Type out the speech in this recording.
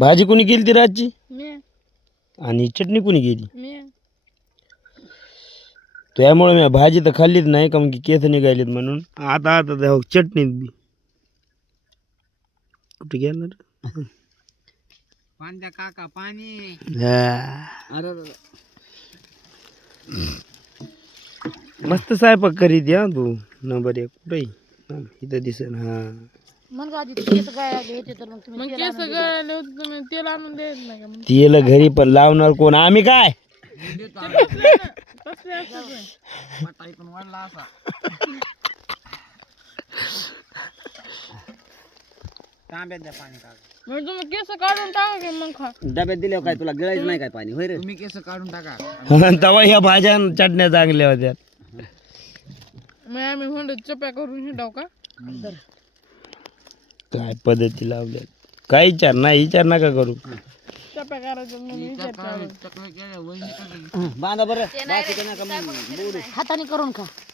भाजी कोणी केली ती रातची मी आणि चटणी कोणी केली मी त्यामुळे मी भाजी तर खाल्लीच नाही का मग केस निघालीत म्हणून आता आता त्या चटणी बी कुठे गेला रे? पाणी द्या काका पाणी. हा. अरे मस्त स्वयंपाक करीत या तू नंबर 1 कुठे इथं दिसेल हा मग आधी केस गळायला येते तर मग मग तुम्ही केस गळाले होते तुम्ही तेल आणून द्यायच नाही का मग तिला घरी पण लावणार कोण आम्ही काय तसले असतात होय. मटाई पण वाढला असा. तांब्यात द्या पाणी काका. मग तुम्ही केस काढून टाका की मग खा डब्यात दिल्यावर काय तुला गिळायचं नाही काय पाणी होय रे. तुम्ही केस काढून टाका. तेव्हा ह्या भाज्या आणि चटण्या चांगल्या होत्या मग आम्ही हुंड चप्या करून हिंडाव का काय पद्धती लावल्या काय विचार नका करू चप्या करायचं म्हणून विचार चालू. बांधा बरं. बाकी नका बोलू. हाताने करून खा